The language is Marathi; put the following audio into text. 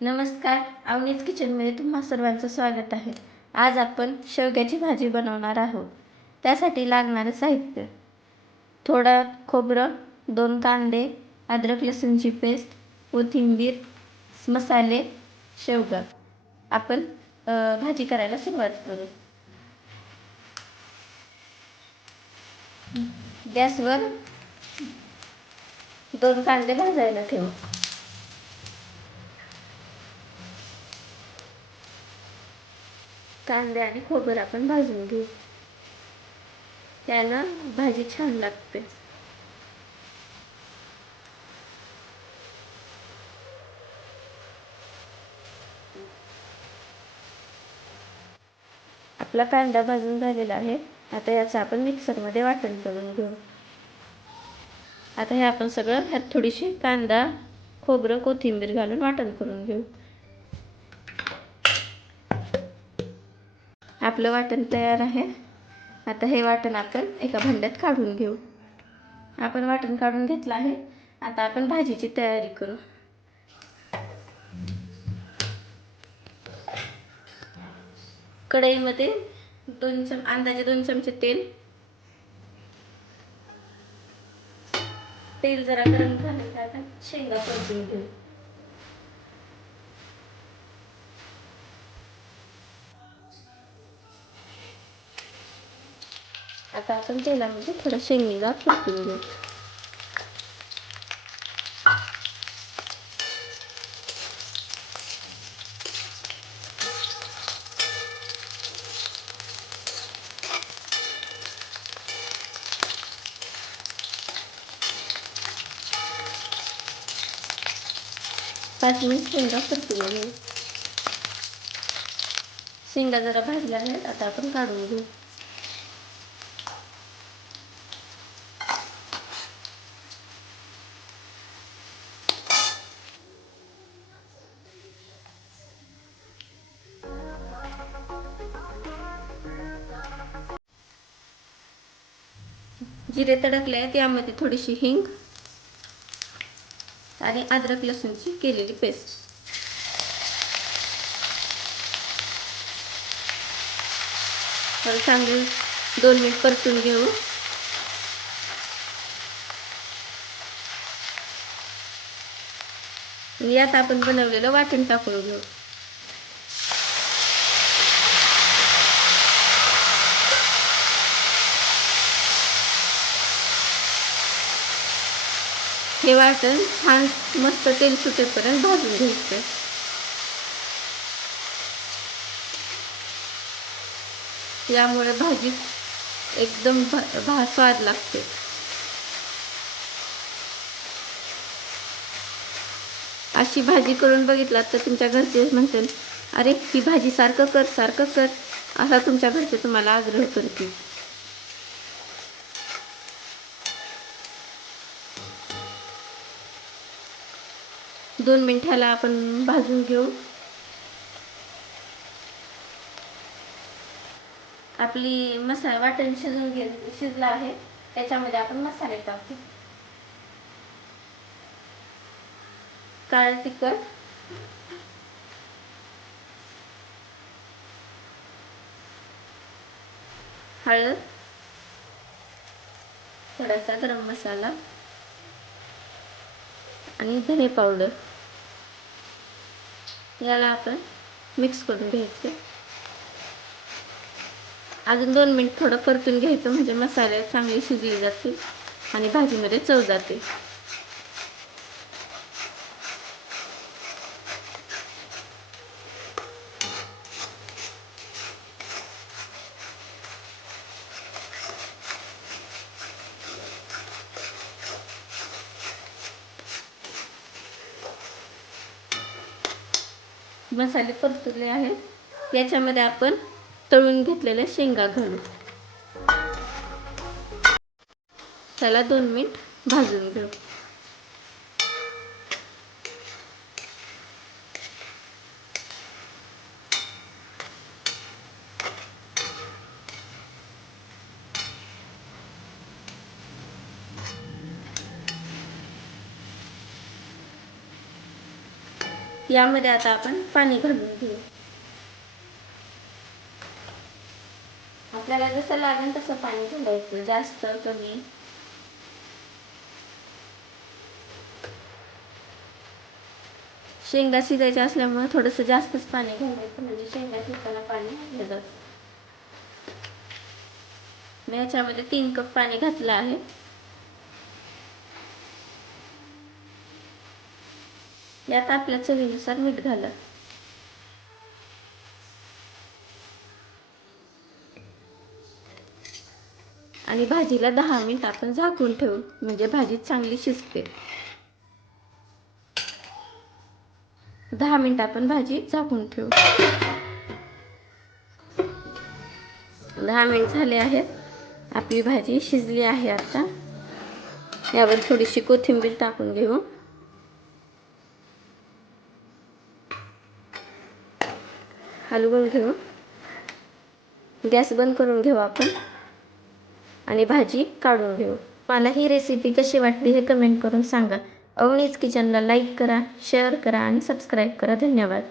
नमस्कार अवनीत किचनमध्ये तुम्हा सर्वांचं स्वागत आहे. आज आपण शेवग्याची भाजी बनवणार आहोत. त्यासाठी लागणारं साहित्य. थोडा खोबरं दोन कांदे अद्रक लसूणची पेस्ट कोथिंबीर मसाले शेवगा. आपण भाजी करायला सुरुवात करू. गॅसवर दोन कांदे भाजायला ठेवू. कांदे आणि खोबरं आपण भाजून घेऊ. त्यानं भाजी छान लागते. आपला कांदा भाजून झालेला आहे. आता याचं आपण मिक्सरमध्ये वाटण करून घेऊ. आता हे आपण सगळं ह्यात थोडीशी कांदा खोबरं कोथिंबीर घालून वाटण करून घेऊ. आपलं वाटण तयार आहे. आता हे वाटण आपण एका भांड्यात काढून घेऊ. आपण वाटण काढून घेतलं आहे. आता आपण भाजीची तयारी करू. कढईमध्ये दोन चम अंदाजे दोन चमचे तेल. तेल जरा गरम झालं की आपण शेंगा परतून घेऊ. आता आपण तेलामध्ये थोडं शेंगीला परतून घेऊ. पाच मिनिट शेंगा परतून घेऊ. शेंगा जरा भाजल्या आहेत आता आपण काढून घेऊ. जिरे तडकले आहेत यामध्ये थोडीशी हिंग आणि अद्रक लसूणची केलेली पेस्ट. तर चांगले दोन मिनिट परतून घेऊ. यात आपण बनवलेलं वाटण टाकून घेऊ. हे वाटण छान मस्त तेल सुटेपर्यंत भाजून घ्यायचं. यामुळे भाजी एकदम भा स्वाद लागते. अशी भाजी करून बघितलात तर तुमच्या घरचे म्हणतील अरे ही भाजी सारखं कर सारखं कर. असा तुमच्या घरचे तुम्हाला आग्रह करतील. दोन मिनिटाला आपण भाजून घेऊ. आपली मसाला वाटण शिजून घे शिजला आहे. त्याच्यामध्ये आपण मसाले टाकू. काळं तिखट. हळद. थोडासा गरम मसाला. आणि धने पावडर. याला आपण मिक्स करून घ्यायचं. अजून दोन मिनिट थोडं परतून घ्यायचं म्हणजे मसाले चांगले शिजले जातील आणि भाजीमध्ये चव जाते. मसाले परतले आहेत. याच्यामध्ये आपण तळून घेतलेल्या शेंगा घालू. त्याला दोन मिनिट भाजून घेऊ. यामध्ये आता आपण पाणी घालून घेऊ. आपल्याला जसं लागेल तसं पाणी घालायचं जास्त कमी. शेंगा शिजायच्या असल्यामुळे थोडंसं जास्तच पाणी घालायचं म्हणजे शेंगा शिजताना पाणी घातलं जातं. मी याच्यामध्ये तीन कप पाणी घातलं आहे. यात आपल्या चवीनुसार मीठ घाला. आणि भाजीला दहा मिनिट आपण झाकून ठेवू म्हणजे भाजी चांगली शिजते. दहा मिनिट आपण भाजी झाकून ठेवू. दहा मिनिट झाले आहेत. आपली भाजी शिजली आहे आता. यावर थोडीशी कोथिंबीर टाकून घेऊ. हलवून घेऊ गॅस बंद करून घेऊ आपण. आणि भाजी काढून घेऊ. मला ही रेसिपी कशी वाटली हे कमेंट करून सांगा. अवनीज किचनला लाईक करा शेअर करा आणि सबस्क्राईब करा. धन्यवाद.